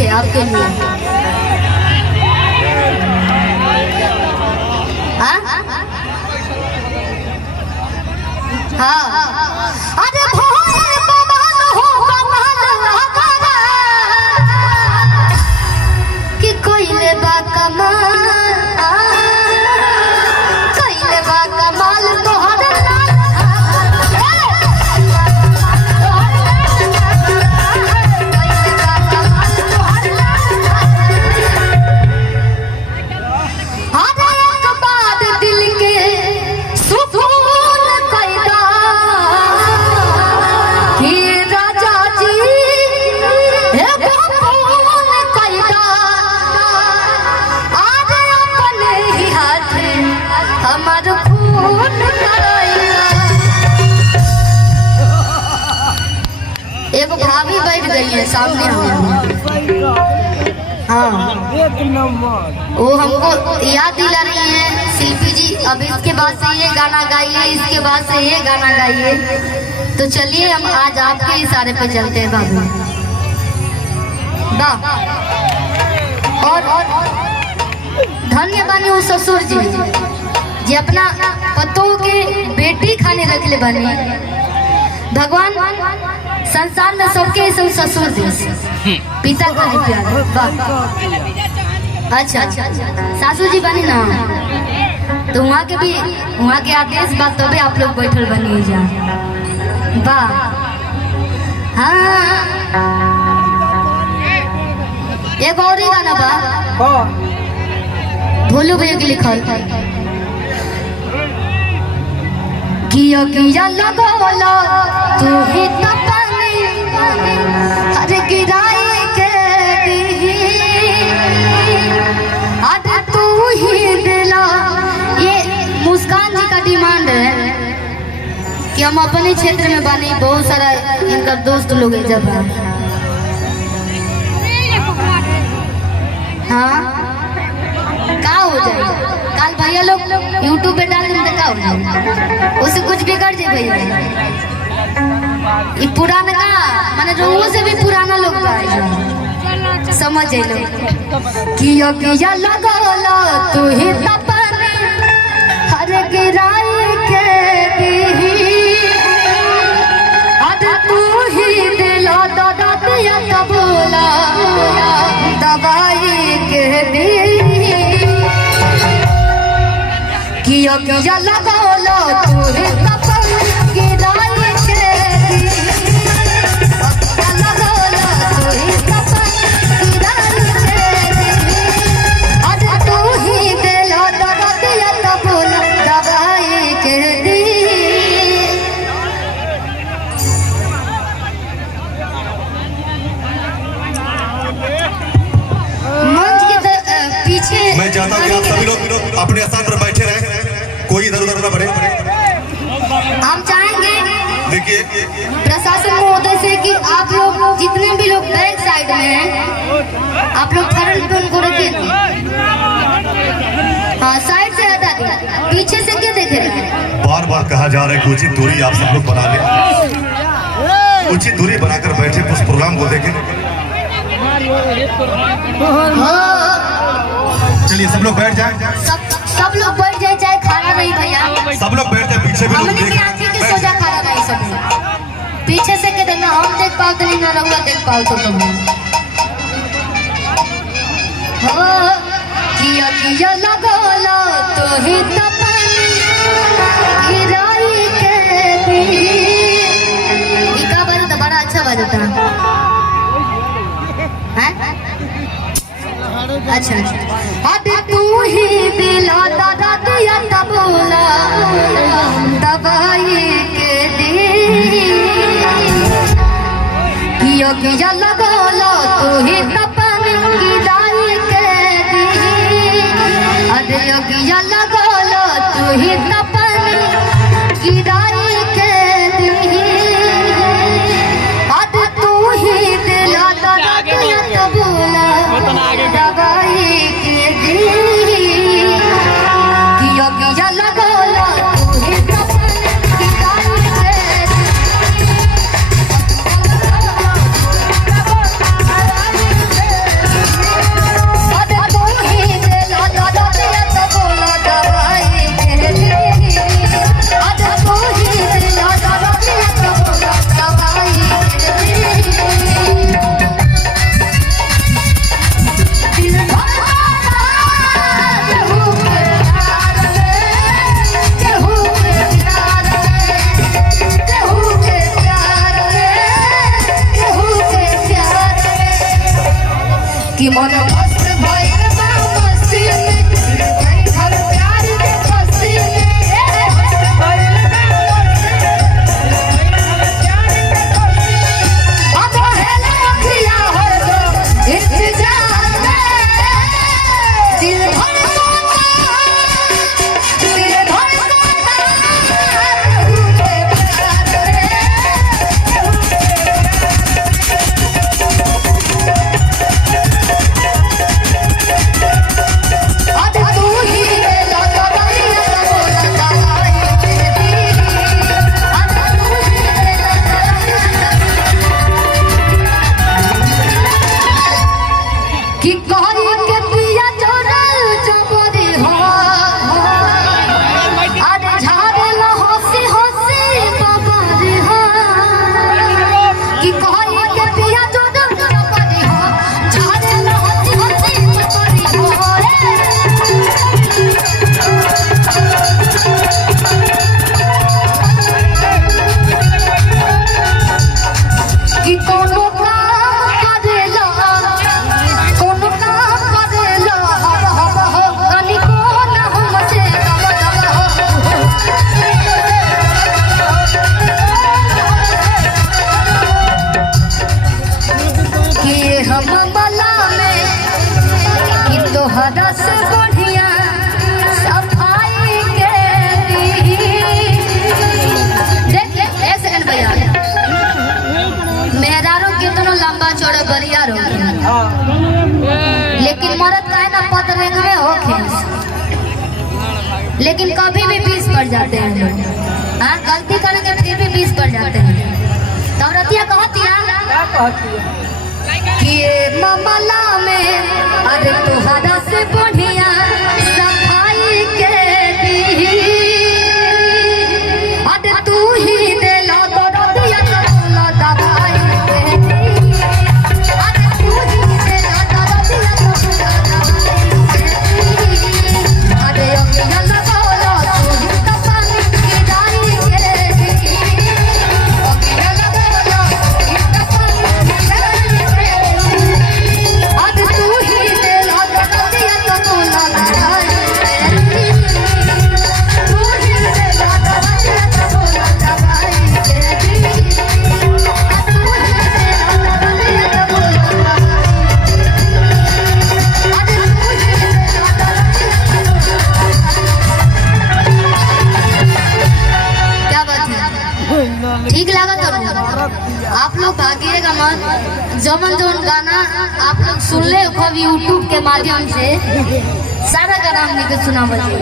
है आपके लिए। हाँ अरे भोले बवाल हो कि कोई ले बा कमाल एक भाभी बैठ गई है सामने हमारे। हाँ वो हमको याद दिला रही है शिल्पी जी, अब इसके बाद से ये गाना गाइए, इसके बाद से ये गाना गाइए। तो चलिए हम आज आपके इशारे पे चलते हैं बाबू। और धन्य बानी वो ससुर जी अपना पतों के बेटी खाने रख ले बने। भगवान संसार में सबके ससुर पिता का नहीं प्यार। अच्छा सासू जी बनी ना, तो वहाँ के आदेश बात तो भी आप लोग बैठल बनी जा। वाह हाँ एक और ही गाना बा भोलू भैया के लिखल किया लगोला तू ही तपनी हर गिराई के अरे तू ही दिला। ये मुस्कान जी का डिमांड है कि हम अपने क्षेत्र में बने, बहुत सारा इनका दोस्त लोग है जब हाँ का हो जाए कल भैया लोग यूट्यूब पे डाल देंगे का हो जाए, उससे कुछ बिगड़ जाए भैया। ये पुराना का माने रोह से भी पुराना लोग का समझ लो किया लगोला तू ही तपनी हर गिराई के अरे तू ही दिला दादा दिया तबोला दवाई के किया लगोला तू ही तपनी गिराई के लगोला तू ही तपनी गिराई के अरे तू ही दिला दादा दिया तबोला दवाई के मैं चाहता हूँ कि आप सभी लोग अपने स्थान पर बैठे रहें, कोई इधर उधर न बढ़े। हम चाहेंगे देखिए प्रशासन महोदय से कि आप लोग जितने भी लोग बैक साइड में हैं आप लोग फ्रंट पे उनको रखिए। हाँ साइड से हटा दें, पीछे से क्या देख रहे हैं। बार बार कहा जा रहा है कि उचित दूरी आप सब लोग बना लें, उचित दूरी बनाकर बैठे उस प्रोग्राम को देखें। चलिए सब लोग बैठ जाए, सब लोग बैठ जाए, चाहे खाना नहीं भैया सब लोग बैठ जाए। पीछे भी हमने की आंखें के सोजा खाना नहीं सब पीछे से के देना, हम देख पाओ तो नहीं ना रहुआ देख पाओ तो तुम हो किया लगोला तो ही तपनी गिराई के इका बार तो बड़ा अच्छा बजता है। अच्छा अरे तू ही दिला दादा दिया तबोला दवाई के किया लगोला तू ही तपनी गिराई के अरे किया लगोला तू ही तपनी गिराई के अरे तू ही दिला दादा दिया तबोला दवाई के किया लगोला तू ही तपनी गिराई के दिल धड़कता, दिल धड़कता, तूने प्यार रे। आज तू ही मेरा दवाइया बोला दवाई तेरी, आज तू ही मेरा कि कोई के पिया चोरल चोरी हो, अरे झाड़ल हंसी हंसी बबरी हो, कि कोई के पिया चोरल चोरी हो, झाड़ल हंसी हंसी बबरी हो कि कोनो काम करेला, कोनो काम करेला, हब हब हो, कनिको न हमसे दब दब हो। कि हम मला में कि तोहरा से बढ़िया सफाई के दी। देख ऐसे एन भैया मेहरारो कितनो लंबा चौड़ा बढ़िया रोके, लेकिन मर्द का है ना पतरेंग में होके, लेकिन कभी भी बीस पड़ जाते हैं लोग। हाँ गलती करेंगे फिर भी बीस पड़ जाते हैं। तब रतिया कहती है कि ये मामला में अरे तोहरा से बढ़िया सफाई के दी। अरे तू ही देला तो रतिया बोला दवाई के दी। अरे तू ही देला तो रतिया बोला दवाई के दी। अरे अगिया लगाला तू ही तो पानी की डाली के दी। अगिया लगाला तू ही तो पानी की डाली के दी। आज तू ही देला तो रतिया बोला दवाई के दी। तू ही देला तो रतिया बोला दवाई के दी। तू ही देला तो रतिया बोला क्या बात है? ठीक लगा तो आप लोग भागिएगा मत। जमन जमन गाना आप लोग सुन ले खूब यूट्यूब के माध्यम से सारा गाना हमने के सुना बजे।